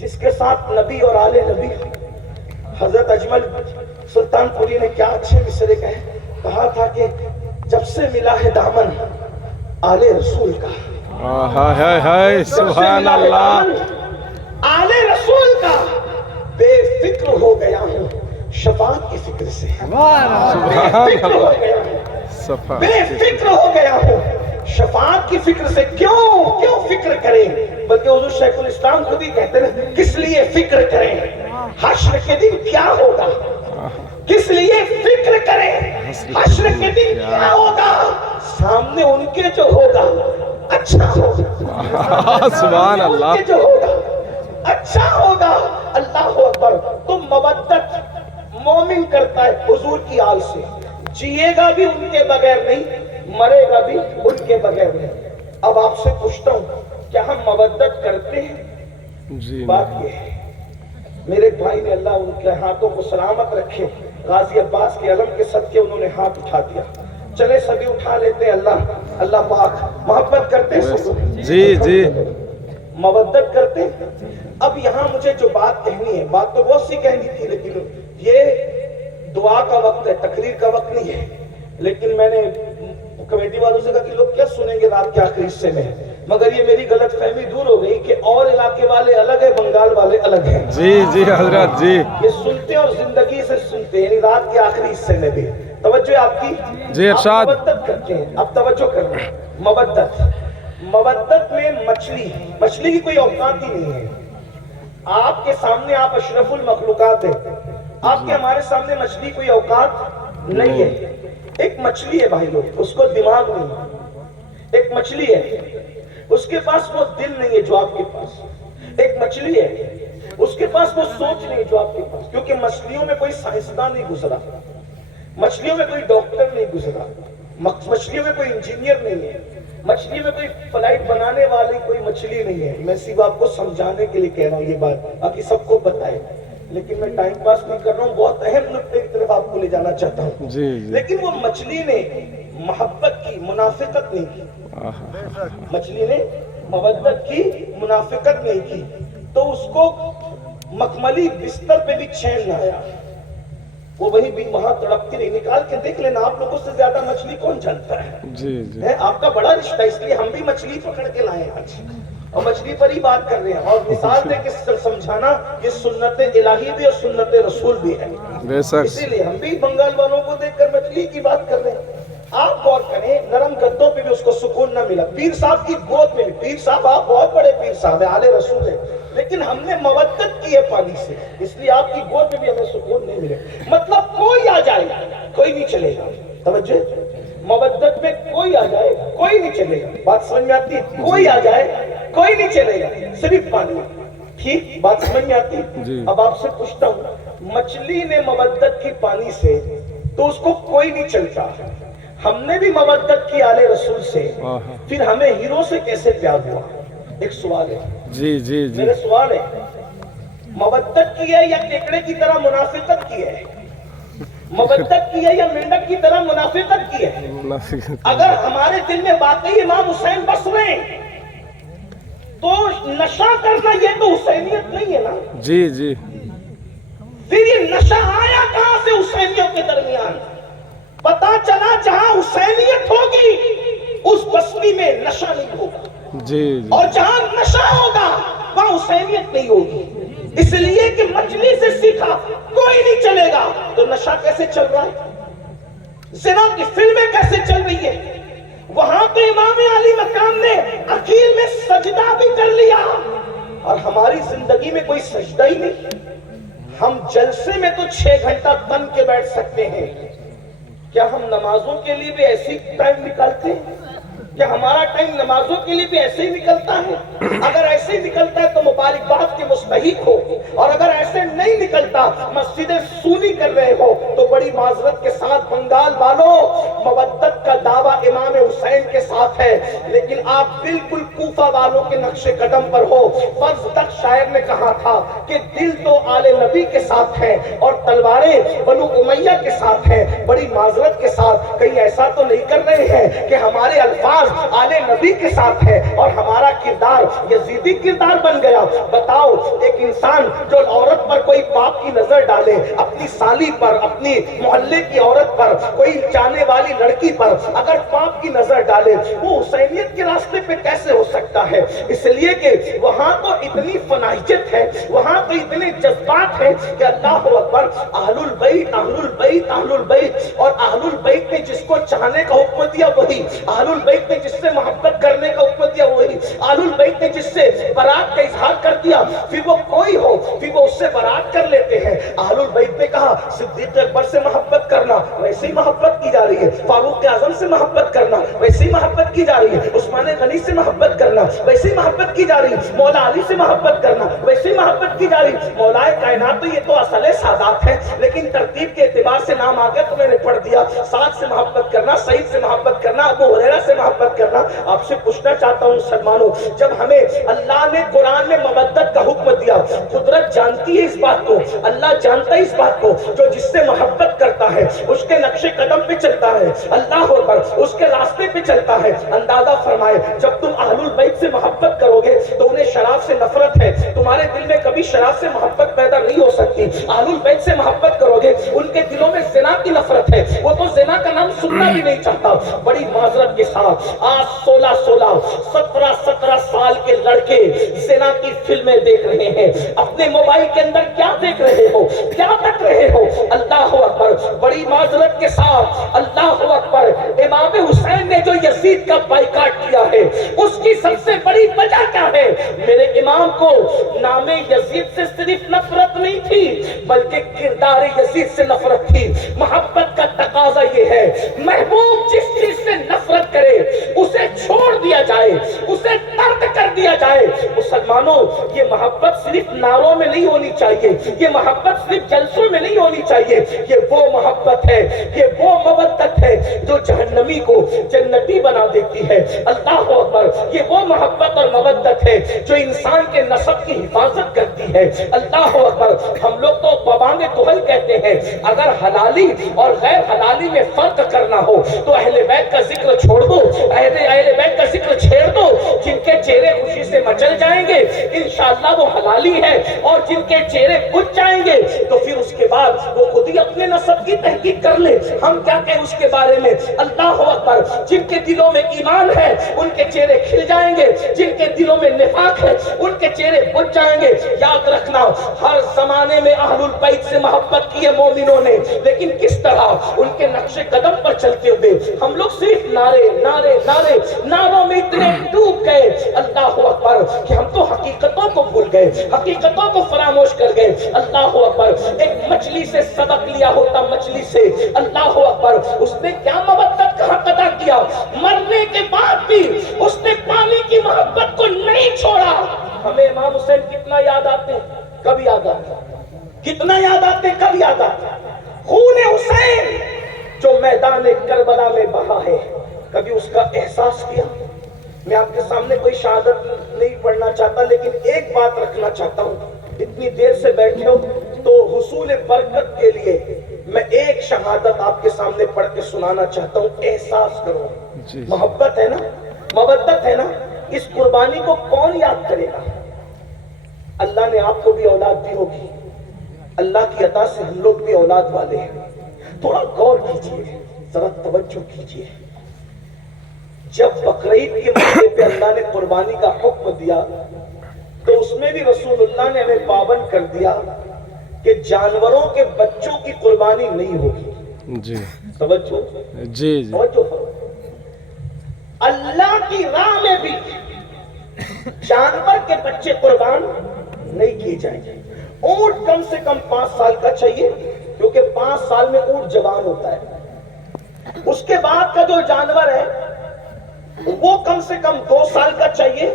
جس کے ساتھ نبی اور آل نبی حضرت اجمل سلطان پوری نے کیا اچھے مصرے کہا تھا کہ جب سے ملا ہے دامن آل رسول کا، سبحان اللہ، آل رسول کا، بے فکر ہو گیا ہوں شفاعت کی فکر سے، بے فکر ہو گیا ہوں، بے فکر ہو گیا ہوں شفاعت کی فکر سے۔ کیوں فکر کریں؟ بلکہ حضور شیخ الاسلام خود ہی کہتے ہیں کس لیے فکر کریں، حشر کے دن کیا ہوگا، کس لیے فکر کریں، حشر کے دن کیا ہوگا، سامنے ان کے جو ہوگا اچھا ہوگا، سبحان اللہ، ان کے جو ہوگا اچھا ہوگا۔ اللہ اکبر۔ تو مودت مومن کرتا ہے حضور کی آل سے، جیے گا بھی ان کے بغیر نہیں، مرے گا بھی ان کے بغیر نہیں۔ اب آپ سے پوچھتا ہوں کیا ہم مودت کرتے ہیں؟ جی بات یہ ہے، میرے بھائی نے اللہ ان کے ہاتھوں کو سلامت رکھے، غازی عباس کے علم کے صدقے انہوں نے ہاتھ اٹھا دیا، چلے سبھی اٹھا لیتے ہیں۔ اللہ پاک محبت کرتے ہیں، جی مودت کرتے ہیں۔ اب یہاں مجھے جو بات کہنی ہے، بات تو بہت سی کہنی تھی، لیکن یہ دعا کا وقت ہے، تقریر کا وقت نہیں ہے۔ لیکن میں نے کمیٹی والوں سے کہا کہ لوگ کیا سنیں گے رات کے آخری حصے میں، مگر یہ میری غلط فہمی دور ہو گئی کہ اور علاقے والے الگ ہیں، بنگال والے الگ ہیں۔ جی حضرت جی، یہ سنتے اور زندگی سے سنتے ہیں، یعنی رات کے آخری حصے میں بھی توجہ آپ کی جی ارشاد۔ مودت کرتے ہیں، اب توجہ کرنا۔ مودت میں مچھلی کی کوئی اوقات ہی نہیں ہے۔ آپ کے سامنے آپ اشرف المخلوقات ہیں، آپ کے ہمارے سامنے مچھلی کوئی اوقات نہیں ہے۔ ایک مچھلی ہے بھائی لوگ، اس کو دماغ نہیں، ایک مچھلی ہے اس کے پاس وہ دل نہیں ہے جو آپ کے پاس، ایک مچھلی ہے اس کے پاس وہ سوچ نہیں جو آپ کے پاس، کیونکہ مچھلیوں میں کوئی سائنسدان نہیں گزرا، مچھلیوں میں کوئی ڈاکٹر نہیں گزرا، مچھلیوں میں کوئی انجینئر نہیں ہے، مچھلی میں کوئی فلائٹ بنانے والی کوئی مچھلی نہیں ہے۔ میں صرف آپ کو سمجھانے کے لیے کہہ رہا ہوں یہ بات، باقی سب کو پتہ ہے، لیکن میں ٹائم پاس نہیں کر رہا ہوں، بہت اہم نقطے کی طرف آپ کو لے جانا چاہتا ہوں۔ لیکن وہ مچھلی نے محبت کی، منافقت نہیں کی، مچھلی نے مودت کی، منافقت نہیں کی، تو اس کو مخملی بستر پہ بھی چین نہ آیا، وہ وہی بھی وہاں تڑپتی رہی۔ نکال کے دیکھ لینا، آپ لوگوں سے زیادہ مچھلی کون جانتا ہے؟ آپ کا بڑا رشتہ، اس لیے ہم بھی مچھلی پکڑ کے لائے آج اور مچھلی پر ہی بات کر رہے ہیں، اور مثال دے کے سمجھانا یہ سنت الہی بھی اور سنت رسول بھی ہے، اسی لیے ہم بھی بنگال والوں کو دیکھ کر مچھلی کی بات کر رہے ہیں۔ آپ غور کریں، نرم گدوں پہ بھی اس کو سکون نہ ملا، پیر صاحب کی گود میں بھی، پیر صاحب آپ بہت بڑے پیر صاحب ہیں، آل رسول ہیں، لیکن ہم نے مودت کی ہے پانی سے، اس لیے آپ کی گود میں بھی ہمیں سکون نہیں ملے۔ مطلب کوئی آ جائے کوئی نہیں چلے گا، توجہ، مودت میں کوئی آ جائے کوئی نہیں چلے گا، بات سمجھ میں آتی ہے؟ کوئی آ جائے کوئی نہیں چلے گا، صرف پانی، ٹھیک بات سمجھ میں آتی ہے؟ اب آپ سے پوچھتا ہوں، مچھلی نے مودت کی پانی سے تو اس کو کوئی نہیں چلتا، ہم نے بھی مودت کی آل رسول سے، پھر ہمیں ہیرو سے کیسے پیار ہوا؟ ایک سوال ہے، میرے سوال ہے، مودت کی ہے یا کیکڑے کی طرح منافقت کی ہے؟ مودت کی ہے یا مینڈک کی طرح منافقت کی ہے؟ اگر ہمارے دل میں واقعی امام حسین بس رہے ہیں تو نشہ کرنا یہ تو حسینیت نہیں ہے نا؟ جی پھر یہ نشہ آیا کہاں سے حسینیوں کے درمیان؟ پتا چلا جہاں حسینیت ہوگی اس بستی میں نشہ نہیں ہوگا، اور جہاں نشہ ہوگا وہاں حسینیت نہیں ہوگی، اس لیے کہ مچھلی سے سیکھا کوئی نہیں چلے گا، تو نشہ کیسے چل رہا ہے؟ زنا کی فلمیں کیسے چل رہی ہے؟ وہاں تو امام علی مقام نے اخیر میں سجدہ بھی کر لیا، اور ہماری زندگی میں کوئی سجدہ ہی نہیں۔ ہم جلسے میں تو 6 گھنٹہ بن کے بیٹھ سکتے ہیں، کیا ہم نمازوں کے لیے بھی ایسی ٹائم نکالتے ہیں؟ کیا ہمارا ٹائم نمازوں کے لیے بھی ایسے ہی نکلتا ہے؟ اگر ایسے ہی نکلتا ہے تو مبارکباد کے مستحق ہو، اور اگر ایسے نہیں نکلتا، مسجدیں سونی کر رہے ہو، تو بڑی معذرت کے ساتھ بنگال والوں، مودت کا دعویٰ امام حسین کے ساتھ ساتھ ہے، لیکن آپ بالکل کوفہ والوں کے نقش قدم پر ہو۔ فرض تک شاعر نے کہا تھا کہ دل تو آل نبی کے ساتھ ہے اور تلواریں بنو امیہ کے ساتھ ہیں۔ بڑی معذرت کے ساتھ کہیں ایسا تو نہیں کر رہے ہیں کہ ہمارے الفاظ آل نبی کے ساتھ ہے اور ہمارا کردار یزیدی کردار بن گیا؟ بتاؤ، ایک انسان جو عورت پر کوئی پاپ کی نظر ڈالے، اپنی سالی پر، اپنی محلے کی عورت پر، کوئی جانے والی لڑکی پر اگر پاپ کی نظر ڈالے، وہ حسینیت کے راستے پہ کیسے ہو سکتا ہے؟ اس لیے کہ وہاں تو اتنی فنائیت ہے، وہاں تو اتنے جذبات ہیں کہ اللہ اکبر، اہل البیت اہل البیت اہل البیت، اور اہل البیت نے جس کو چاہنے کا حکم دیا وہی، اہل البیت نے جس سے محبت کرنے کا حکم دیا وہی، اہل البیت نے جس سے برات کا اظہار کر دیا، پھر وہ کوئی ہو پھر وہ اس سے برات کر لیتے ہیں۔ اہل البیت نے کہا صدیق اکبر سے محبت کرنا، ویسے ہی محبت کی جا رہی ہے۔ فاروق اعظم سے محبت کرنا، ویسے ہی محبت کی جا رہی ہے۔ عثمان غنی سے محبت کرنا، ویسے ہی محبت کی جا رہی ہے۔ مولا علی سے محبت کرنا، ویسے ہی محبت کی جا رہی ہے۔ مولا کائنات تو یہ تو اصل سادات ہے، لیکن ترتیب کے اعتبار سے نام آ گیا تو میں نے پڑھ دیا۔ سعد سے محبت کرنا، سعید سے محبت کرنا، ابو ہریرہ سے محبت کرنا۔ آپ سے پوچھنا چاہتا ہوں مسلمانوں، جب ہمیں اللہ نے قرآن میں مودت کا حکم دیا، قدرت جانتی ہے اس بات کو، اللہ جانتا ہے اس بات کو، جو جس سے محبت کرتا ہے اس کے نقش قدم پہ چلتا ہے، اللہ اکبر، اس کے راستے پہ چلتا ہے۔ اندازہ فرمائے، جب تم اہل البیت سے محبت کرو گے تو انہیں شراب سے نفرت ہے، تمہارے دل میں کبھی شراب سے محبت پیدا نہیں ہو سکتی۔ اہل البیت سے محبت کرو گے، ان کے دلوں میں زنا کی نفرت ہے، وہ تو زنا کا نام سننا بھی نہیں چاہتا۔ بڑی معذرت کے ساتھ آج 17 سال کے لڑکے زنا کی فلمیں دیکھ رہے ہیں، اپنے موبائل کے اندر کیا دیکھ رہے ہو، کیا دیکھ رہے ہو؟ اللہ اکبر، بڑی معذرت کے ساتھ اللہ اکبر، امام حسین نے جو یزید کا بائیکاٹ کیا ہے اس کی سب سے بڑی وجہ کیا ہے؟ میرے امام کو نام یزید سے صرف نفرت نہیں تھی بلکہ کردار یزید سے نفرت تھی۔ محبت کا تقاضا یہ ہے، محبوب جس چیز سے نفرت کرے اسے چھوڑ دیا جائے، اسے ترک کر دیا جائے۔ مسلمانوں، یہ محبت صرف نعروں میں نہیں ہونی چاہیے، یہ محبت صرف جلسوں میں نہیں ہونی چاہیے، یہ وہ محبت ہے، یہ وہ مودت ہے جو جہنمی کو جنتی بنا دیتی ہے۔ اللہ اکبر، یہ وہ محبت اور مودت ہے جو انسان کے نسب کی حفاظت کرتی ہے۔ اللہ اکبر، ہم لوگ تو بابانگ دہل کہتے ہیں، اگر حلالی اور غیر حلالی میں فرق کرنا ہو تو اہل بیت کا ذکر چھوڑ دو، اہل بیت کا ذکر چھیڑ دو، جن کے چہرے خوشی سے مچل جائیں گے انشاءاللہ وہ حلالی ہے، اور جن کے چہرے بجھ جائیں گے تو پھر اس کے بعد وہ خود ہی اپنے نسب کی تحقیق کر لے، ہم کیا کہیں اس کے بارے میں۔ اللہ اکبر، جن کے دلوں میں ایمان ہے ان کے چہرے کھل جائیں گے، جن کے دلوں میں نفاق ہے ان کے چہرے بجھ جائیں گے۔ یاد رکھنا، ہر زمانے میں اہل البیت سے محبت کی ہے مومنوں نے، لیکن کس طرح؟ ان کے نقش قدم پر چلتے ہوئے۔ ہم لوگ صرف نعروں میں اتنے ڈوب گئے اللہ اکبر کہ ہم تو حقیقتوں کو بھول گئے، حقیقتوں کو فراموش کر گئے۔ اللہ اکبر، ایک مچھلی سے سبق لیا ہوتا، مچھلی سے، اللہ اکبر، اس نے کیا مودت کہاں ادا کیا، مرنے کے بعد بھی اس نے پانی کی محبت کو نہیں چھوڑا۔ ہمیں امام حسین کتنا یاد آتے ہیں، کب یاد آتے ہیں، کتنا یاد آتے ہیں، کب یاد آتے ہیں۔ خون حسین جو میدان کربلا میں بہا ہے، کبھی اس کا احساس کیا؟ میں آپ کے سامنے کوئی شہادت نہیں پڑھنا چاہتا، لیکن ایک بات رکھنا چاہتا ہوں، اتنی دیر سے بیٹھے ہو تو حصول برکت کے لیے میں ایک شہادت آپ کے سامنے پڑھ کے سنانا چاہتا ہوں، احساس کرو۔ محبت ہے نا، مودت ہے نا، اس قربانی کو کون یاد کرے گا؟ اللہ نے آپ کو بھی اولاد دی ہوگی، اللہ کی عطا سے ہم لوگ بھی اولاد والے ہیں۔ تھوڑا غور کیجئے، ذرا توجہ کیجئے، جب بقرعید کے موقع پہ اللہ نے قربانی کا حکم دیا تو اس میں بھی رسول اللہ نے ہمیں پابند کر دیا کہ جانوروں کے بچوں کی قربانی نہیں ہوگی۔ جی توجہ، جی توجہ کرو، اللہ کی راہ میں بھی جانور کے بچے قربان نہیں کیے جائیں گے۔ اونٹ کم سے کم 5 سال کا چاہیے، کیونکہ 5 سال میں اونٹ جوان ہوتا ہے۔ اس کے بعد کا جو جانور ہے وہ کم سے کم 2 سال کا چاہیے،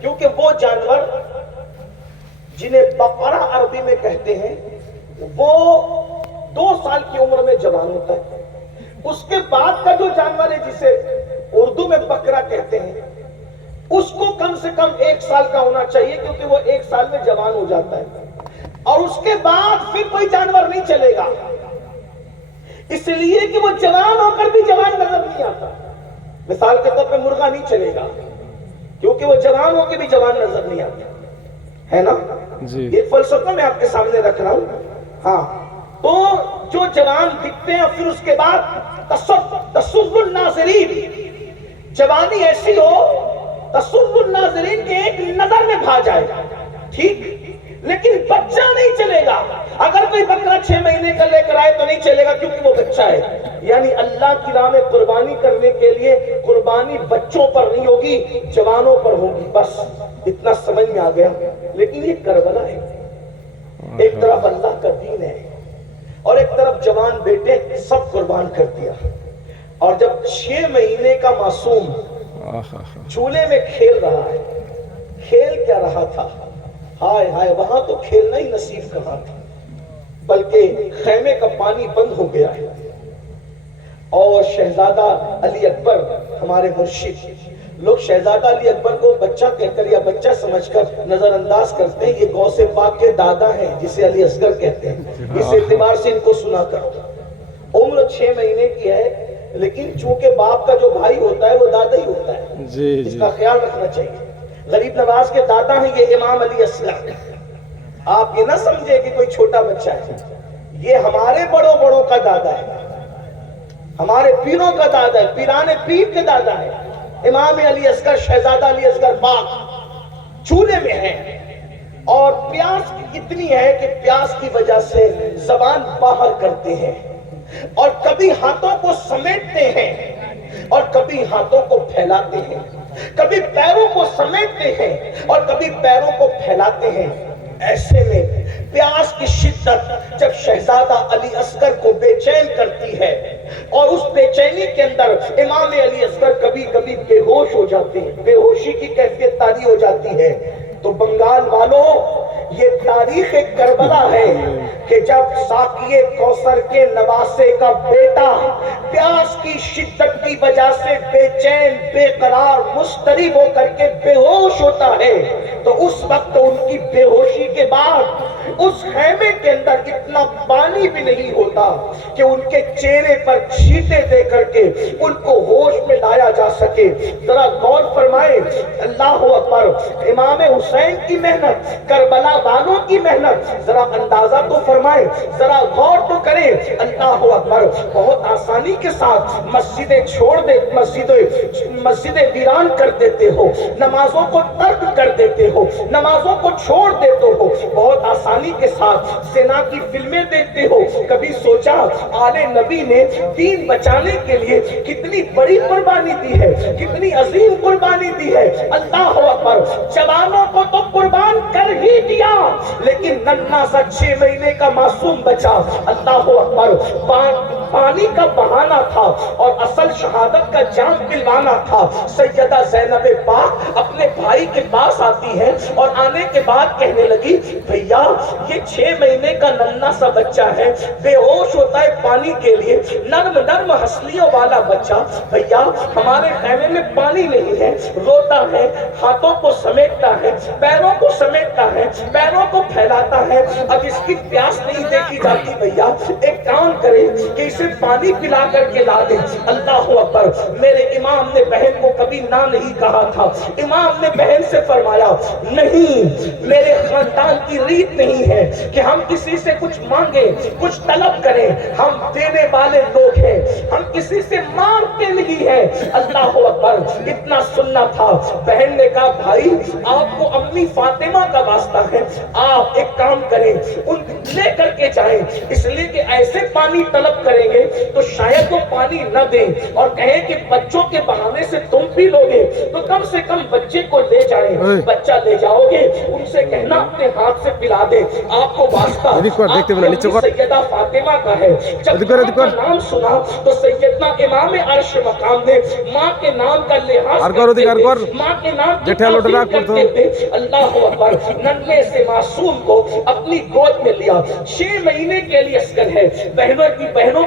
کیونکہ وہ جانور جنہیں بقرہ عربی میں کہتے ہیں وہ 2 سال کی عمر میں جوان ہوتا ہے۔ اس کے بعد کا جو جانور ہے جسے اردو میں بکرا کہتے ہیں، اس کو کم سے کم 1 سال کا ہونا چاہیے، کیونکہ وہ 1 سال میں جوان ہو جاتا ہے، اور اس کے بعد پھر کوئی جانور نہیں چلے گا، اس لیے کہ وہ جوان ہو کر بھی جوان نظر نہیں آتا۔ مثال کے طور پہ مرغا نہیں چلے گا، کیونکہ وہ جوان ہو کے بھی جوان نظر نہیں آتا ہے نا جی یہ فلسفہ میں آپ کے سامنے رکھ رہا ہوں۔ ہاں، تو جو جوان دکھتے ہیں پھر اس کے بعد تصف الناظرین، جوانی ایسی ہو تصف الناظرین کے ایک نظر میں بھا جائے، ٹھیک، لیکن بچہ نہیں چلے گا۔ اگر کوئی بکرا 6 مہینے کا لے کر آئے تو نہیں چلے گا، کیونکہ وہ بچہ ہے۔ یعنی اللہ کی راہ میں قربانی کرنے کے لیے قربانی بچوں پر نہیں ہوگی، جوانوں پر ہوگی، بس اتنا سمجھ میں آ گیا۔ لیکن یہ کربلا ہے، ایک طرف اللہ کا دین ہے اور ایک طرف جوان بیٹے سب قربان کر دیا۔ اور جب 6 مہینے کا معصوم چولہے میں کھیل رہا ہے، کھیل کیا رہا تھا، ہائے ہائے، وہاں تو کھیلنا ہی نصیب کہاں تھا، بلکہ خیمے کا پانی بند ہو گیا ہے، اور شہزادہ علی اکبر ہمارے مرشد، لوگ شہزادہ علی اکبر کو بچہ کہہ کر یا بچہ سمجھ کر نظر انداز کرتے ہیں، یہ غوث پاک کے دادا ہیں جسے علی اصغر کہتے ہیں، اس اعتبار سے ان کو سنا کر۔ عمر 6 مہینے کی ہے، لیکن چونکہ باپ کا جو بھائی ہوتا ہے وہ دادا ہی ہوتا ہے، اس کا خیال رکھنا چاہیے۔ غریب نواز کے دادا ہیں یہ امام علی اصغر۔ آپ یہ نہ سمجھے کہ کوئی چھوٹا بچہ ہے، یہ ہمارے بڑوں کا دادا ہے، ہمارے پیروں کا دادا ہے، پیران پیر کے دادا ہے۔ امام علی اصغر، شہزادہ علی اصغر پاک چولہے میں ہیں، اور پیاس اتنی ہے کہ پیاس کی وجہ سے زبان باہر کرتے ہیں، اور کبھی ہاتھوں کو سمیٹتے ہیں اور کبھی ہاتھوں کو پھیلاتے ہیں، کبھی پیروں کو سمیٹتے ہیں اور کبھی پیروں کو پھیلاتے ہیں۔ ایسے میں پیاس کی شدت جب شہزادہ علی اصغر کو بے چین کرتی ہے، اور اس بے چینی کے اندر امام علی اصغر کبھی کبھی بے ہوش ہو جاتے ہیں، بے ہوشی کی کیفیت طاری ہو جاتی ہے، تو بنگال والوں یہ تاریخ کربلا ہے کہ جب ساقیے کوثر کے نواسے کا بیٹا پیاس کی شدت کی وجہ سے بے چین، بے قرار، مضطرب ہو کر کے بے ہوش ہوتا ہے، تو اس وقت ان کی بے ہوشی کے بعد اس خیمے کے اندر اتنا پانی بھی نہیں ہوتا کہ ان کے چہرے پر چھینٹے دے کر کے ان کو ہوش میں لایا جا سکے۔ ذرا غور فرمائے، اللہ اکبر، امام حسین کی محنت، کربلا والوں کی محنت، ذرا اندازہ تو فرمائے، ذرا غور تو کریں۔ اللہ اکبر، بہت آسانی کے ساتھ مسجدیں چھوڑ دے، مسجدیں ویران کر دیتے ہو، نمازوں کو ترک کر دیتے ہو، نمازوں کو چھوڑ دیتے ہو، بہت آسانی کے ساتھ زنا کی فلمیں دیکھتے ہو۔ کبھی سوچا آل نبی نے دین بچانے کے لیے کتنی بڑی قربانی دی ہے، کتنی عظیم قربانی دی ہے۔ اللہ اکبر، جوانوں کو تو قربان کر ہی دیا، لیکن ننھا سا 6 مہینے کا معصوم بچہ، اللہ اکبر، پانی کا بہانہ تھا اور اصل شہادت کا جام دلوانا تھا۔ سیدہ زینب پاک اپنے بھائی کے پاس آتی ہے اور آنے کے بعد کہنے لگی، بھیا یہ 6 مہینے کا ننھا سا بچہ ہے، بے ہوش ہوتا ہے پانی کے لیے، نرم نرم ہنسلیوں والا بچہ، بھیا ہمارے خیمے میں پانی نہیں ہے، روتا ہے، ہاتھوں کو سمیٹتا ہے، پیروں کو سمیٹتا ہے، پیروں کو پھیلاتا ہے، اب اس کی پیاس نہیں دیکھی جاتی، بھیا ایک کام کرے کہ اسے پانی پلا کر کے لا دے۔ اللہ اکبر، میرے امام نے بہن کو کبھی نہ نہیں کہا تھا۔ امام نے بہن سے فرمایا، نہیں، میرے خاندان کی ریت نہیں ہے کہ ہم کسی سے کچھ مانگیں، کچھ طلب کریں، ہم دینے والے لوگ ہیں، ہم کسی سے مانگتے نہیں ہیں۔ اللہ اکبر، اتنا سننا تھا۔ بہن نے کہا، بھائی آپ کو امی فاطمہ کا واسطہ ہے، آپ ایک کام کریں، ان لے کر کے جائیں، اس لیے کہ ایسے پانی طلب کریں گے تو شاید وہ پانی نہ دیں اور کہیں کہ بچوں کے بہانے سے تم پی لو گے، تو کم سے کم بچے کو لے جائیں۔ بچہ لے جاؤ گے، ان سے کہنا اپنے ہاتھ سے پلا دے، آپ کو واسطہ سیدہ فاطمہ کا ہے۔ جب ماں کا نام سنا تو سیدنا امام عرش مقام نے ماں کے نام کا لحاظ کرتے تھے، ماں کے نام کی تعظیم کرتے تھے۔ اللہ اکبر، ننھے سے معصوم کو اپنی گود میں لیا۔ 6 مہینے کے لیے اصغر ہے، بہنوں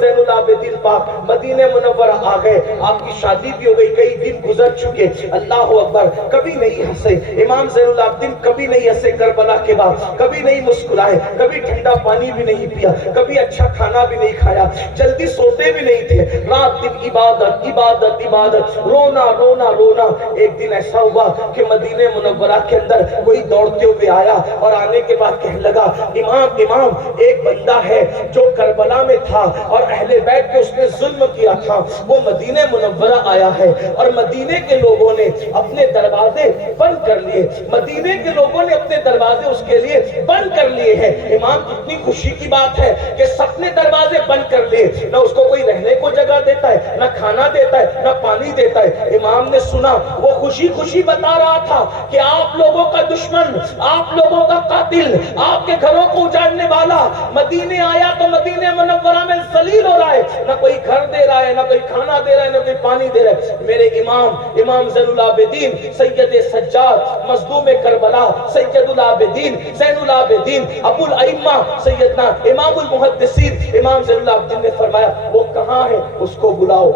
زین العابدین پاک مدینہ منورہ آ گئے. آپ کی شادی بھی ہو گئی, کئی دن گزر چکے. اللہ اکبر, کبھی نہیں ہنسے امام زین العابدین, کبھی نہیں ہنسے کربلا کے بعد, کبھی نہیں مسکرائے, کبھی ٹھنڈا پانی بھی نہیں پیا, کبھی اچھا کھانا بھی نہیں کھایا, جلدی سوتے بھی نہیں تھے, رات دن عبادت عبادت عبادت, رونا رونا رونا. ایک دن ایسا ہوا کہ مدینہ منورہ کے اندر کوئی دوڑتے ہوئے آیا اور آنے کے بعد کہنے لگا, امام امام, ایک بندہ ہے جو کربلا میں تھا اور اہل بیت پہ اس نے ظلم کیا تھا, وہ مدینہ منورہ آیا ہے اور مدینے کے لوگوں نے اپنے دروازے بند کر لیے, مدینے کے لوگوں نے اپنے دروازے اس کے لیے بند کر لیے ہیں. امام, کتنی خوشی کی بات ہے کہ سب نے دروازے بند کر لیے, نہ اس کو کوئی رہنے کو جگہ دیتا ہے, نہ کھانا دیتا ہے, نہ پانی دیتا ہے. امام نے سنا, وہ خوشی خوشی بتا رہا تھا کہ آپ لوگوں کا دشمن, آپ لوگوں کا قاتل, آپ کے گھروں کو اجاڑنے والا مدینے آیا تو مدینہ منورہ میں ذلیل ہو رہا ہے, نہ کوئی گھر دے رہا ہے, نہ کوئی کھانا دے رہا ہے, نہ کوئی پانی دے رہا ہے. میرے امام زین العابدین سید سجاد مظلوم کربلا سید العابدین زین العابدین ابو الائمہ سیدنا امام المحدثین امام زین العابدین نے فرمایا, وہ کہاں ہے, اس کو بلاؤ,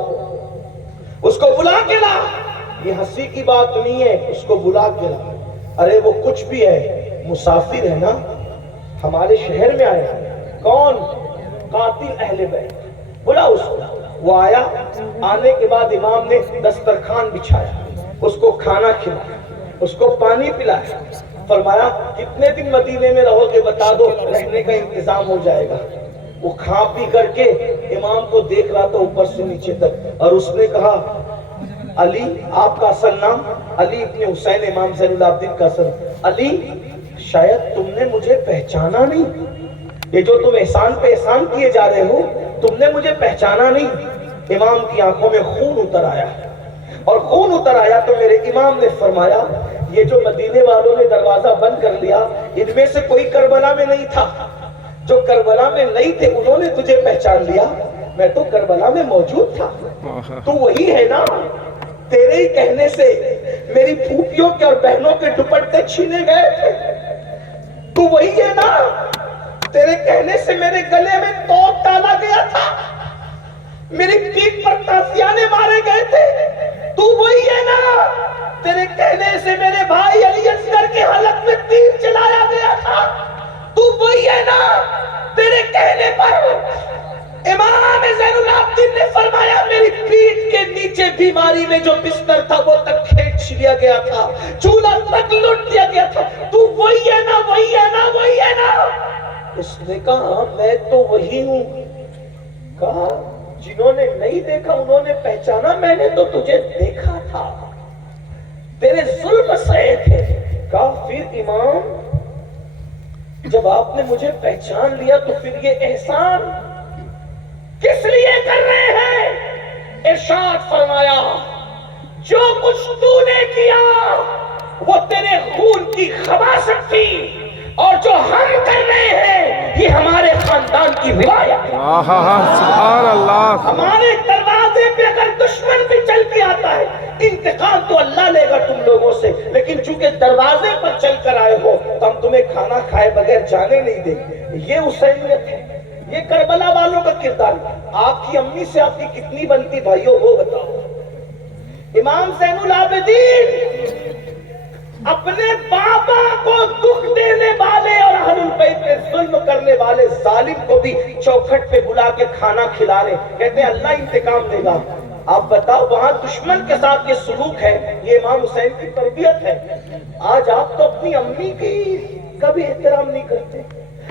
اس کو بلا کے لا. یہ ہنسی کی بات نہیں ہے, اس کو بلا کے لا. ارے وہ کچھ بھی ہے, مسافر ہے نا, ہمارے شہر میں آیا. کون؟ قاتل اہل بیت. بلا اس کو. وہ آیا, آنے کے بعد امام نے دسترخوان بچھایا, اس کو کھانا کھلایا, اس کو پانی پلایا. فرمایا, کتنے دن مدینے میں رہو گے بتا دو, رہنے کا انتظام ہو جائے گا. وہ کھا پی کر کے امام کو دیکھ رہا تھا اوپر سے نیچے تک, اور اس نے کہا, علی, آپ کا اصل نام علی ابن حسین, امام زین العابدین کا اصل علی, شاید تم نے مجھے پہچانا نہیں. یہ جو تم احسان پہ احسان کیے جا رہے ہو, تم نے مجھے پہچانا نہیں. امام کی آنکھوں میں خون اتر آیا, اور خون اتر آیا تو میرے امام نے فرمایا, یہ جو مدینے والوں نے دروازہ بند کر لیا, ان میں سے کوئی کربلا میں نہیں تھا. جو کربلا میں نہیں تھے انہوں نے تجھے پہچان لیا, میں تو کربلا میں موجود تھا. تو وہی ہے نا, تیرے ہی کہنے سے میری پھوپھیوں کے اور بہنوں کے دوپٹے چھینے گئے تھے. تو وہی ہے نا, تیرے کہنے سے میرے گلے میں توپ ڈالا گیا تھا, میری پیٹھ پر تازیانے مارے گئے تھے. تو وہی ہے نا, تیرے کہنے سے میرے بھائی علی اصغر کے حلق میں تیر چلایا گیا تھا. تو وہی ہے نا, تیرے کہنے پر امام زین العابدین نے فرمایا, میری پیٹھ کے نیچے بیماری میں جو بستر تھا وہ تک کھینچ لیا گیا تھا, چولہا تک لوٹ لیا گیا تھا. تو وہی ہے نا, وہی ہے نا, وہی ہے نا. اس نے کہا, میں تو وہی ہوں. کہا, جنہوں نے نہیں دیکھا انہوں نے پہچانا, میں نے تو تجھے دیکھا تھا, تیرے ظلم سہے تھے. کہا, پھر امام, جب آپ نے مجھے پہچان لیا تو پھر یہ احسان کس لیے کر رہے ہیں؟ ارشاد فرمایا, جو کچھ تو نے کیا وہ تیرے خون کی خباثت تھی, اور جو ہم کر رہے ہیں یہ ہمارے خاندان کی روایت ہے. سبحان اللہ. ہمارے دروازے پہ اگر دشمن بھی چل کے آتا ہے, انتقام تو اللہ لے گا تم لوگوں سے, لیکن چونکہ دروازے پر چل کر آئے ہو تو ہم تمہیں کھانا کھائے بغیر جانے نہیں دیں گے. یہ حسینیت ہے, یہ کربلا والوں کا کردار. آپ کی امی سے آپ کی کتنی بنتی بھائیوں, وہ بتاؤ. امام زین العابدین اپنے بابا کو دکھ دینے والے اور اہل البیت پہ ظلم کرنے والے ظالم کو بھی چوکھٹ پہ بلا کے کھانا کھلا رہے, کہتے ہیں اللہ انتقام دے گا. آپ بتاؤ, وہاں دشمن کے ساتھ یہ سلوک ہے, یہ امام حسین کی تربیت ہے. آج آپ تو اپنی امی کی کبھی احترام نہیں کرتے,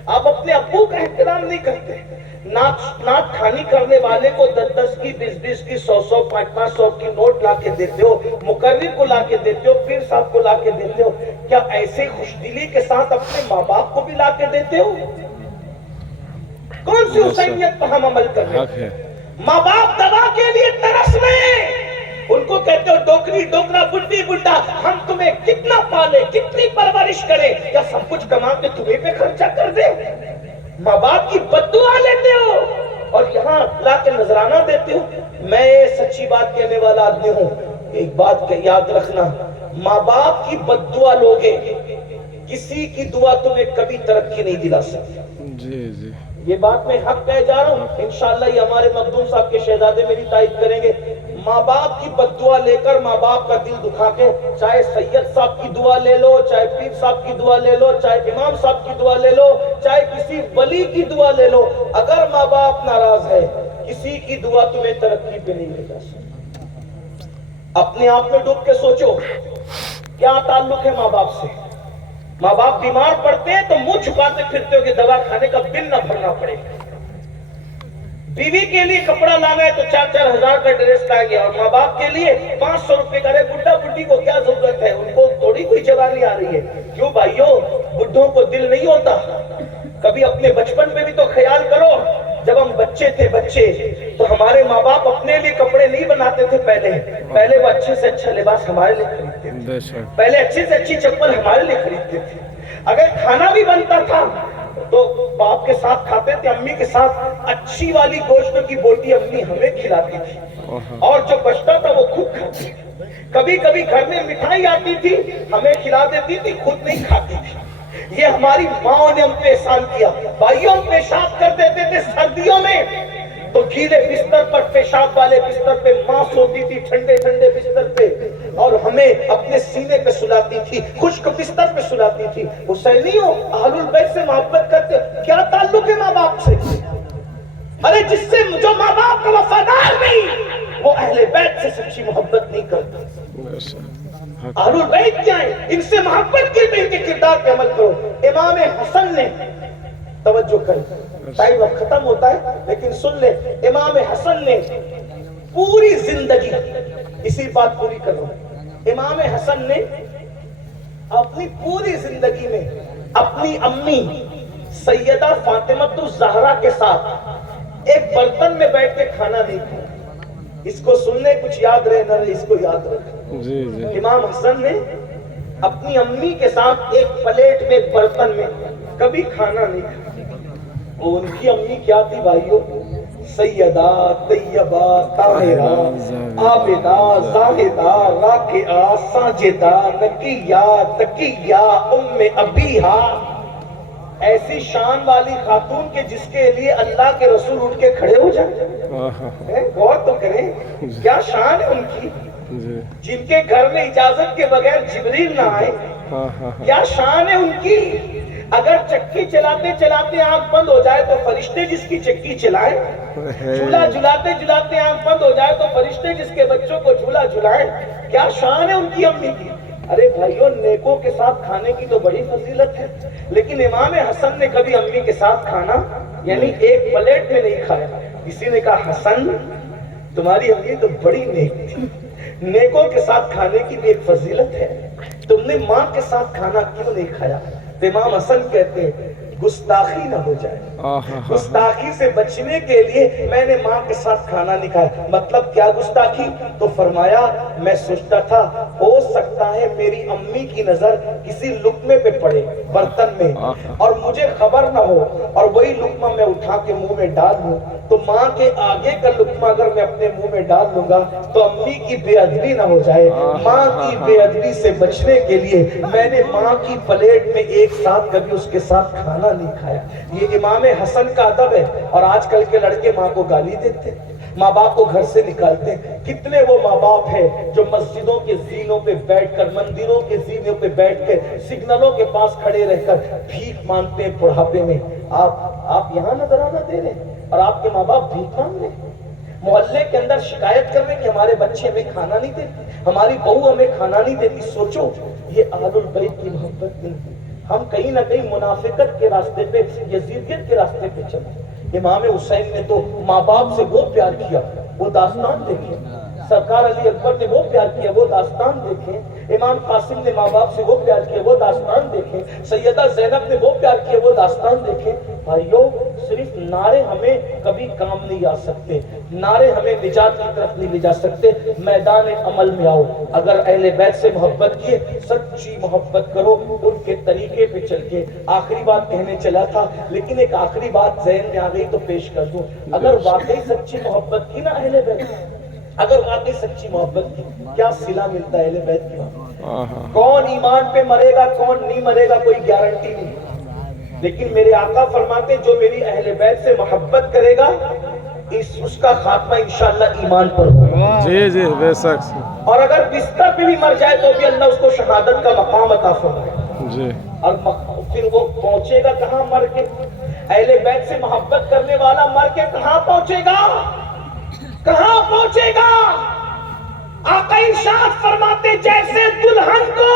آپ اپنے ابو کا احترام نہیں کرتے. نعت کھانی کرنے والے کو 10 کی 20 کی 100 500 کی نوٹ لا کے دیتے ہو, مقرر کو لا کے دیتے ہو, پیر صاحب کو لا کے دیتے ہو. کیا ایسے خوش دلی کے ساتھ اپنے ماں باپ کو بھی لا کے دیتے ہو؟ کون سی حسینیت پر ہم عمل کر رہے ہیں؟ ماں باپ دوا کے لیے ترس رہے ہیں, ان کو کہتے ہو ڈوکری ڈوکرا بڈی بڈا, ہم تمہیں کتنا پالے, کتنی پرورش کریں, کیا سب کچھ کما کے تمہیں پہ خرچہ کر دے؟ ماں باپ کی بددعا لیتے ہو اور یہاں لا کے نذرانہ دیتے ہو. میں سچی بات کہنے والا آدمی ہوں, ایک بات یاد رکھنا, ماں باپ کی بددعا لوگے, کسی کی دعا تمہیں کبھی ترقی نہیں دلا سکتی. جی جی, یہ بات میں حق کہہ جا رہا ہوں، انشاءاللہ یہ ہمارے مخدوم صاحب کے شہزادے میری تائید کریں گے۔ ماں باپ کی بد دعا لے کر، ماں باپ کا دل دکھا کے، چاہے سید صاحب کی دعا لے لو، چاہے پیر صاحب کی دعا لے لو، چاہے امام صاحب کی دعا لے لو، چاہے کسی ولی کی دعا لے لو، اگر ماں باپ ناراض ہے، کسی کی دعا تمہیں ترقی پہ نہیں لے جا سکتی۔ اپنے آپ میں ڈوب کے سوچو، کیا تعلق ہے ماں باپ سے؟ ماں باپ بیمار پڑتے ہیں تو منہ چھپاتے پھرتے ہو کہ دوا کھانے کا بل نہ بھرنا پڑے۔ بیوی کے لیے کپڑا لانا ہے تو 4-4 ہزار کا ڈریس لائیں گے، اور ماں باپ کے لیے 500 روپے کا۔ ارے بڈھا بڈھی کو کیا ضرورت ہے، ان کو تھوڑی کوئی جوانی آ رہی ہے۔ کیوں بھائیو، بڈھوں کو دل نہیں ہوتا؟ کبھی اپنے بچپن میں بھی تو خیال کرو، جب ہم بچے تھے تو ہمارے ماں باپ اپنے لیے کپڑے نہیں بناتے تھے، پہلے وہ اچھے سے اچھا لباس ہمارے لیے خریدتے تھے، پہلے اچھی سے اچھی چپل ہمارے لیے خریدتے تھے۔ اگر کھانا بھی بنتا تھا تو باپ کے ساتھ کھاتے تھے، امی کے ساتھ اچھی والی گوشت کی بوٹی امی ہمیں کھلاتی تھی، اور جو بچتا تھا وہ خود کھاتی تھی۔ کبھی کبھی گھر میں مٹھائی آتی تھی، ہمیں کھلا دیتی تھی، خود نہیں کھاتی تھی۔ یہ ہماری ماں نے ہم پہ احسان کیا۔ بھائیوں، ہم پیشاب کر دیتے تھے سردیوں میں تو گیلے بستر پر، پیشاب والے بستر پہ ماں سوتی تھی، ٹھنڈے ٹھنڈے بستر پہ، اور ہمیں اپنے سینے پہ سلاتی تھی، خشک بستر پہ سلاتی تھی۔ حسینیوں، اہل البیت سے محبت کرتے، کیا تعلق ہے ماں باپ سے؟ ارے جس سے جو ماں باپ کا وفادار نہیں، وہ اہل بیت سے سچی محبت نہیں کرتا۔ اہل البیت کیا ہے؟ ان سے محبت کی، ان کے کردار پہ عمل کرو۔ امام حسن نے، توجہ کریں، ٹائم اب ختم ہوتا ہے لیکن سن لے، امام حسن نے پوری زندگی، اسی بات پوری کر رہا ہوں، امام حسن نے اپنی پوری زندگی میں اپنی امی سیدہ فاطمہ الزہرا کے ساتھ ایک برتن میں بیٹھ کے کھانا نہیں کھایا۔ اس کو سننے کچھ یاد رہے نہ رہے، اس کو یاد رکھیں۔ امام حسن نے اپنی امی کے ساتھ ایک پلیٹ میں، ایک برتن میں کبھی کھانا نہیں کھایا۔ اور ان کی امی کیا تھی بھائیو؟ سیدہ طیبہ طاہرہ عابدہ زاہدہ راکعہ ساجدہ نقیہ تقیہ ام ابیہا۔ ایسی شان والی خاتون کے جس کے لیے اللہ کے رسول اٹھ کے کھڑے ہو جائیں۔ غور تو کریں، کیا شان ہے ان کی، جن کے گھر میں اجازت کے بغیر جبریل نہ آئے۔ کیا شان ہے ان کی، اگر چکی چلاتے چلاتے آنکھ بند ہو جائے تو فرشتے جس کی چکی چلائیں، جھولا جھلاتے جھلاتے آنکھ بند ہو جائے تو فرشتے جس کے بچوں کو جھولا جھلائیں۔ کیا شان ہے ان کی امی کی۔ ارے بھائیوں، نیکوں کے ساتھ کھانے کی تو بڑی فضیلت ہے، لیکن امام حسن نے کبھی امی کے ساتھ کھانا، یعنی ایک پلیٹ میں نہیں کھایا۔ کسی نے کہا حسن تمہاری امی تو بڑی نیک تھی، نیکوں کے ساتھ کھانے کی بھی ایک فضیلت ہے، تم نے ماں کے ساتھ کھانا کیوں نہیں کھایا؟ تو امام حسن کہتے ہیں گستاخی نہ ہو جائے، گستاخی سے بچنے کے لیے میں نے ماں کے ساتھ کھانا نہیں کھایا۔ مطلب کیا گستاخی؟ تو فرمایا میں سوچتا تھا ہو سکتا ہے میری امی کی نظر کسی لقمے پہ پڑے برتن میں اور مجھے خبر نہ ہو، اور وہی لقمہ میں اٹھا کے منہ میں ڈال لوں، تو ماں کے آگے کا لقمہ اگر میں اپنے منہ میں ڈال لوں گا تو امی کی بے ادبی نہ ہو جائے۔ ماں کی بے ادبی سے بچنے کے لیے میں نے ماں کی پلیٹ میں ایک ساتھ کبھی اس کے ساتھ کھانا نہیں کھایا۔ یہ امام حسن کا ادب ہے۔ اور آج کل کے لڑکے ماں کو گالی دیتے، ماں باپ کو گھر سے نکالتے ہیں۔ کتنے وہ ماں باپ ہیں جو مسجدوں کے زینوں پہ بیٹھ کر، مندروں کے زینوں پہ بیٹھ کے، سگنلوں کے پاس کھڑے رہ کر بھیک مانگتے ہیں بڑھاپے میں۔ آپ یہاں نظرانہ دے رہے ہیں اور آپ کے ماں باپ بھیک مانگ رہے ہیں، محلے کے اندر شکایت کر رہے ہیں کہ ہمارے بچے ہمیں کھانا نہیں دیتے، ہماری بہو ہمیں کھانا نہیں دیتی۔ سوچو، یہ اہل البیت کی محبت نہیں ہے۔ ہم کہیں نہ کہیں منافقت کے راستے پہ، یزیدیت کے راستے پہ چلے۔ امام حسین نے تو ماں باپ سے وہ پیار کیا، وہ داستان دیکھیں۔ سرکار علی اکبر نے وہ پیار کیا، وہ داستان دیکھیں۔ امام قاسم نے ماں باپ سے وہ پیار کیا، وہ داستان دیکھیں۔ سیدہ زینب نے وہ پیار کیا، وہ داستان دیکھیں۔ بھائیو، صرف نعرے ہمیں کبھی کام نہیں آ سکتے، نعرے ہمیں نجات کی طرف نہیں لے جا سکتے۔ میدان عمل میں آؤ، اگر اہل بیت سے محبت کیے، سچی محبت کرو ان کے طریقے پہ چل کے۔ آخری بات کہنے چلا تھا لیکن ایک آخری بات ذہن میں آ گئی تو پیش کر دوں۔ اگر واقعی سچی محبت کی نا اہل بیت، اگر واقعی سچی محبت کی، کیا صلہ ملتا ہے اہل بیت کی؟ کون ایمان پہ مرے گا کون نہیں مرے گا کوئی گارنٹی نہیں، لیکن میرے آقا فرماتے جو میری اہل بیت سے محبت کرے گا اس کا خاتمہ انشاءاللہ ایمان پر ہوگا. جی جی بے شک. اور اگر بستر پہ بھی مر جائے تو بھی اللہ اس کو شہادت کا مقام عطا فرمائے. جی اور پھر وہ پہنچے گا کہاں مر کے؟ اہل بیت سے محبت کرنے والا مر کے کہاں پہنچے گا؟ کہاں پہنچے گا؟ آقا ارشاد فرماتے جیسے دلہن کو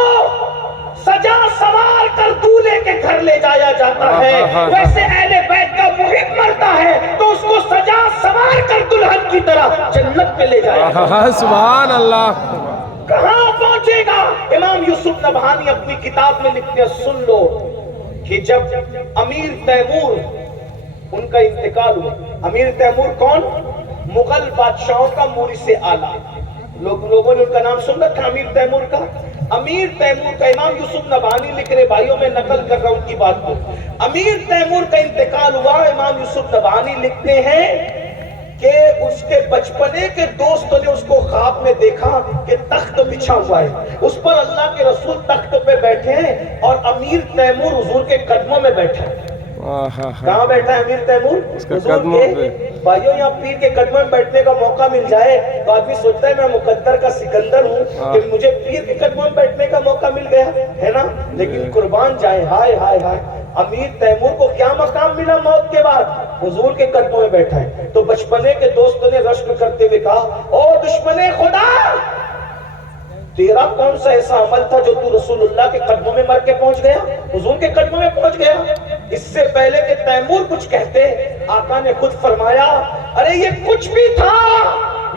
سجا سوار کر دولہے کے گھر لے جایا جاتا ہے ویسے اہل بیت کا محب مرتا ہے تو اس کو سجا سوار کر دلہن کی طرح جنت میں لے جایا جاتا ہے. سبحان اللہ. کہاں پہنچے گا؟ امام یوسف نبہانی اپنی کتاب میں لکھتے ہیں سن لو کہ جب امیر تیمور ان کا انتقال ہوا. امیر تیمور کون؟ مغل بادشاہوں کا مورث اعلیٰ. لوگوں نے ان کا نام سن رکھا امیر تیمور کا. امیر تیمور کا امام یوسف نبہانی لکھ رہے بھائیوں میں نقل کر رہا ہوں ان کی بات کو. امیر تیمور کا انتقال ہوا. امام یوسف نبہانی لکھتے ہیں کہ اس کے بچپنے کے دوستوں نے اس کو خواب میں دیکھا کہ تخت بچھا ہوا ہے, اس پر اللہ کے رسول تخت پہ بیٹھے ہیں اور امیر تیمور حضور کے قدموں میں بیٹھا ہے. کہاں بیٹھا ہے امیر تیمور؟ حضور کے. بھائیوں یہاں پیر کے قدموں میں بیٹھنے کا موقع مل جائے تو آدمی سوچتا ہے میں مقدر کا سکندر ہوں کہ مجھے پیر کے قدموں میں بیٹھنے کا موقع مل گیا ہے نا. لیکن قربان جائے ہائے ہائے ہائے امیر تیمور کو کیا مقام ملا موت کے بعد؟ حضور کے قدموں میں بیٹھا ہے. تو بچپنے کے دوستوں نے رشک کرتے ہوئے کہا او دشمن خدا تیرا کون سا ایسا عمل تھا جو تو رسول اللہ کے قدموں میں مر کے پہنچ گیا, حضور کے قدموں میں پہنچ گیا؟ اس سے پہلے کہ تیمور کچھ کہتے آقا نے خود فرمایا ارے یہ کچھ بھی تھا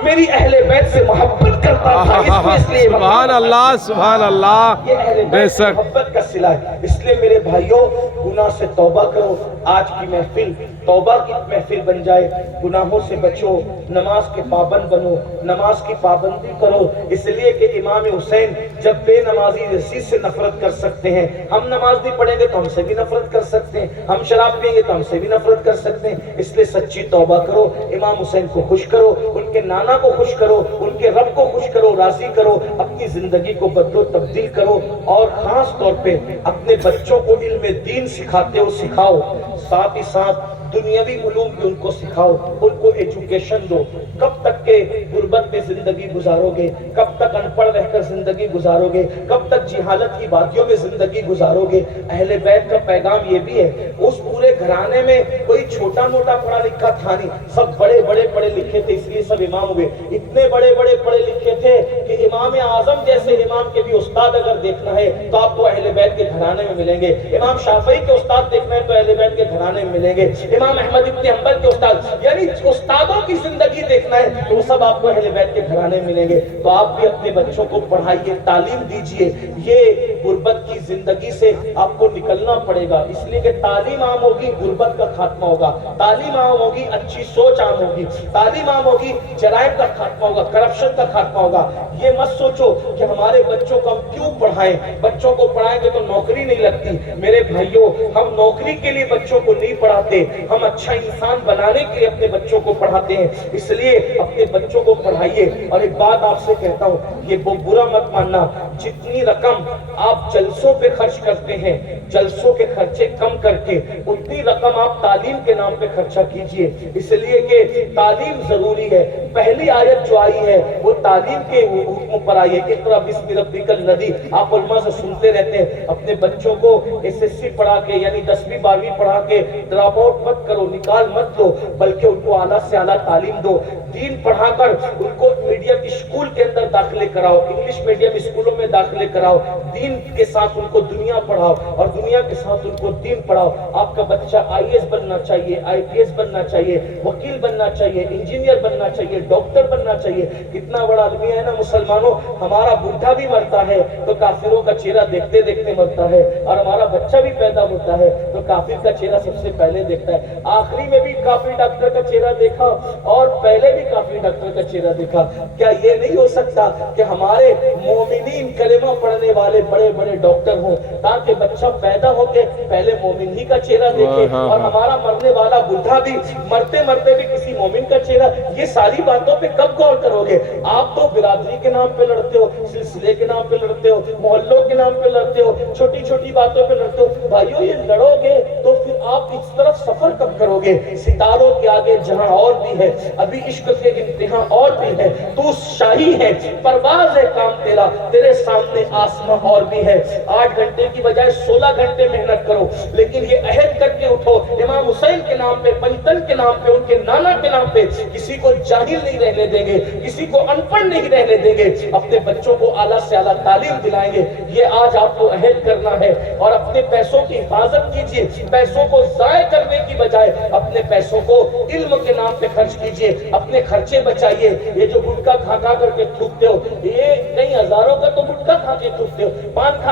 میری اہل بیت سے محبت کرتا تھا اس لیے سبحان اللہ سبحان اللہ. یہ اہل بیت سے محبت کا صلہ ہے. اس لیے میرے بھائیوں گناہ سے توبہ کرو. آج کی محفل توبہ کی محفل بن جائے. گناہوں سے بچو, نماز کے پابند بنو, نماز کی پابندی کرو. اس لیے کہ امام حسین جب بے نمازی یزید سے نفرت کر سکتے ہیں, ہم نماز نہیں پڑھیں گے تو ہم سے بھی نفرت کر سکتے ہیں, ہم شراب پئیں گے تو ہم سے بھی نفرت کر سکتے ہیں. اس لیے سچی توبہ کرو, امام حسین کو خوش کرو, ان کے نانا کو خوش کرو, ان کے رب کو خوش کرو, راضی کرو, اپنی زندگی کو بدلو تبدیل کرو. اور خاص طور پہ اپنے بچوں کو علم دین سکھاتے ہو سکھاؤ, ساتھ ہی ساتھ دنیاوی علوم بھی ان کو سکھاؤ, ان کو ایجوکیشن دو. کب تک کے غربت میں زندگی گزارو گے, کب تک ان پڑھ رہ کر زندگی گزارو گے, کب تک جہالت کی وادیوں میں زندگی گزارو گے؟ اہل بیت کا پیغام یہ بھی ہے اس پورے گھرانے میں کوئی چھوٹا موٹا پڑھا لکھا تھا نہیں, سب بڑے بڑے پڑھے لکھے تھے, اس لیے سب امام ہوئے. اتنے بڑے بڑے پڑھے لکھے تھے کہ امام اعظم جیسے امام کے بھی استاد اگر دیکھنا ہے تو آپ کو اہل بیت کے گھرانے میں ملیں گے. امام شافعی کے استاد دیکھنا ہے تو اہل بیت کے گھرانے میں ملیں گے. امام احمد ابن حنبل کے استاد, یعنی استادوں کی زندگی دیکھنا ہے تو وہ سب آپ کو اہل بیت کے گھرانے میں ملیں گے. تو آپ بھی اپنے بچوں کو پڑھائیے, تعلیم دیجیے. یہ غربت کی زندگی سے آپ کو نکلنا پڑے گا, اس لیے کہ تعلیم عام ہوگی غربت کا خاتمہ ہوگا, تعلیم عام ہوگی اچھی سوچ عام ہوگی, تعلیم عام ہوگی جرائم کا خاتمہ ہوگا, کرپشن کا خاتمہ ہوگا. یہ مت سوچو کہ ہمارے بچوں کو ہم کیوں پڑھائیں, بچوں کو پڑھائیں گے تو نوکری نہیں لگتی. میرے بھائیوں ہم نوکری کے لیے بچوں کو نہیں پڑھاتے, ہم اچھا انسان بنانے کے لیے اپنے بچوں کو پڑھاتے ہیں. اس لیے اپنے بچوں کو پڑھائیے. اور ایک بات آپ سے کہتا ہوں, یہ برا مت ماننا, جتنی رقم آپ جلسوں پہ خرچ کرتے ہیں, جلسوں کے خرچے کم کر کے اتنی رقم آپ تعلیم کے نام پہ خرچہ کیجئے. اس لیے کہ تعلیم ضروری ہے. پہلی آیت جو آئی ہے وہ تعلیم کے حکم پر آئی ہے, اقرا بسم ربک الذی. آپ علماء سے سنتے رہتے ہیں اپنے بچوں کو SSC پڑھا کے یعنی 10ویں 12ویں پڑھا کے ڈراپ آؤٹ مت کرو, نکال مت دو, بلکہ ان کو اعلیٰ سے اعلیٰ تعلیم دو. دین پڑھا کر ان کو میڈیم اسکول کے اندر داخلے کراؤ, انگلش میڈیم اسکولوں میں داخلے کراؤ. دین کے ساتھ ان کو دنیا پڑھاؤ اور دنیا کے ساتھ ان کو دین پڑھاؤ. آپ کا بچہ IAS بننا چاہیے, IPS بننا چاہیے, وکیل بننا چاہیے, انجینئر بننا چاہیے, ڈاکٹر بننا چاہیے. کتنا بڑا آدمی ہے نا مسلمانوں, ہمارا بوڑھا بھی مرتا ہے تو کافروں کا چہرہ دیکھتے دیکھتے مرتا ہے, اور ہمارا بچہ بھی پیدا ہوتا ہے تو کافر کا چہرہ سب سے پہلے دیکھتا ہے. آخری میں بھی کافی ڈاکٹر کا چہرہ دیکھا اور پہلے بھی کافی ڈاکٹر کا چہرہ دیکھا. کیا یہ نہیں ہو سکتا کہ ہمارے مومنین کلمہ پڑھنے والے بڑے بڑے ڈاکٹر ہوں تاکہ بچہ پیدا ہو کے پہلے مومن ہی کا چہرہ دیکھے اور ہمارا مرنے والا بڈھا بھی مرتے مرتے بھی کسی مومن کا چہرہ. یہ ساری باتوں پہ کب غور کرو گے؟ آپ تو برادری کے نام پہ لڑتے ہو, سلسلے کے نام پہ لڑتے ہو, محلوں کے نام پہ لڑتے ہو, چھوٹی چھوٹی باتوں پہ لڑتے ہو. بھائیو یہ لڑو گے تو پھر آپ اس طرف سفر کب کرو گے؟ ستاروں کے آگے جہاں اور بھی ہے, ابھی عشق کے امتحان اور بھی ہے, تو شاہی ہے, پرواز ہے کام تیرا, تیرے سامنے آسماں اور بھی ہے. 8 گھنٹے کی بجائے 16 گھنٹے محنت کرو, لیکن یہ عہد کر کے اٹھو امام حسین کے نام پہ, پنجتن کے نام پہ, ان کے نانا کے نام پہ کسی کو جاہل نہیں رہنے دیں گے, کسی کو ان پڑھ نہیں رہنے دیں گے, اپنے بچوں کو اعلیٰ سے اعلیٰ تعلیم دلائیں گے. یہ آج آپ کو عہد کرنا ہے. اور اپنے پیسوں کی حفاظت کیجیے, پیسوں کو ضائع کرنے کی بجائے اپنے پیسوں کو علم کے نام پہ خرچ کیجیے, اپنے خرچے بچائیے. یہ جو گٹکا کھا کھا کر کے تھوکتے ہو, یہ کئی ہزاروں کا تو گٹکا کھا کے تھوکتے ہو, پان کھا